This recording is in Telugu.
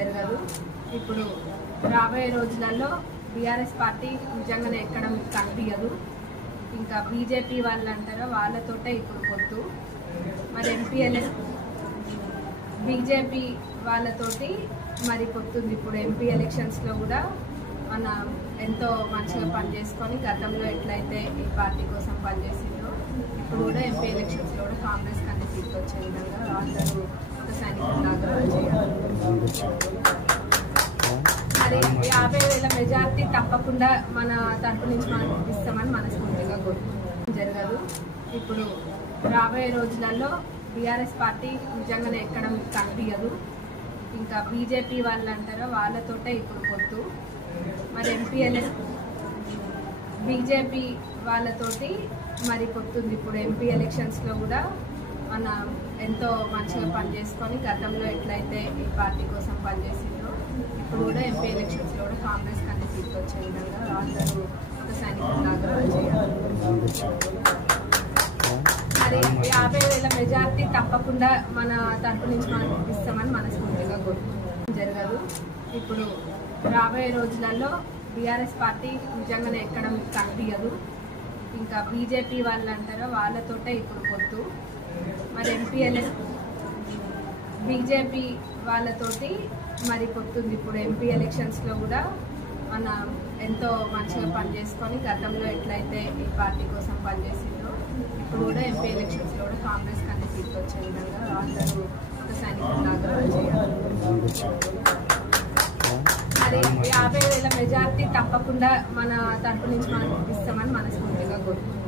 జరగదు. ఇప్పుడు రాబోయే రోజులలో బీఆర్ఎస్ పార్టీ నిజంగానే ఎక్కడం కనిపించదు. ఇంకా బీజేపీ వాళ్ళు అంటారో వాళ్ళతోటే ఇప్పుడు పొత్తు. మరి ఎంపీఎల్ఏ బీజేపీ వాళ్ళతోటి మరి పొత్తుంది. ఇప్పుడు ఎంపీ ఎలక్షన్స్లో కూడా మన ఎంతో మంచిగా పనిచేసుకొని గతంలో ఎట్లయితే ఈ పార్టీ కోసం పనిచేసిందో ఇప్పుడు కూడా ఎంపీ ఎలక్షన్స్లో కూడా కాంగ్రెస్ కన్నా సీట్లు వచ్చే విధంగా అందరూ ఒక సైనికులాగా చేయాలి. మరి 50,000 మెజార్టీ తప్పకుండా మన తరపు నుంచి మనం ఇస్తామని మనస్ఫూర్తిగా కోరుకుంటున్నాం. జరగదు. ఇప్పుడు రాబోయే రోజులలో బీఆర్ఎస్ పార్టీ నిజంగానే ఎక్కడం కనిపించదు. ఇంకా బీజేపీ వాళ్ళు అంటారో వాళ్ళతోటే ఇప్పుడు పొత్తు. మరి ఎంపీఎల్ఏ బీజేపీ వాళ్ళతోటి మరి పొత్తుంది. ఇప్పుడు ఎంపీ ఎలక్షన్స్లో కూడా మన ఎంతో మంచిగా పనిచేసుకొని గతంలో ఎట్లయితే ఈ పార్టీ కోసం పనిచేసిందో ఇప్పుడు కూడా ఎంపీ ఎలక్షన్స్లో కూడా కాంగ్రెస్ కన్నా సీట్లు వచ్చే విధంగా అందరూ ఒక సైనికులాగా చేయాలి. మరి 50,000 మెజార్టీ తప్పకుండా మన తరపు నుంచి మనం ఇస్తామని మనస్ఫూర్తిగా కోరుకుంటున్నాం. జరగదు. ఇప్పుడు రాబోయే రోజులలో బీఆర్ఎస్ పార్టీ నిజంగానే ఎక్కడం కనిపించదు. ఇంకా బీజేపీ వాళ్ళు అంటారో వాళ్ళతోటే ఇప్పుడు పొత్తు. మరి ఎంపీఎల్ఏ బీజేపీ వాళ్ళతోటి మరి పొత్తుంది. ఇప్పుడు ఎంపీ ఎలక్షన్స్లో కూడా మన ఎంతో మంచిగా పనిచేసుకొని గతంలో ఎట్లయితే ఈ పార్టీ కోసం పనిచేసిందో ఇప్పుడు కూడా ఎంపీ ఎలక్షన్స్లో కూడా కాంగ్రెస్ కన్నా సీట్లు వచ్చే విధంగా అందరూ ఒక సైనికులాగా చేయాలి. మరి 50,000 మెజార్టీ తప్పకుండా మన తరపు నుంచి మనం ఇస్తామని మనస్ఫూర్తిగా కోరుకుంటున్నాం.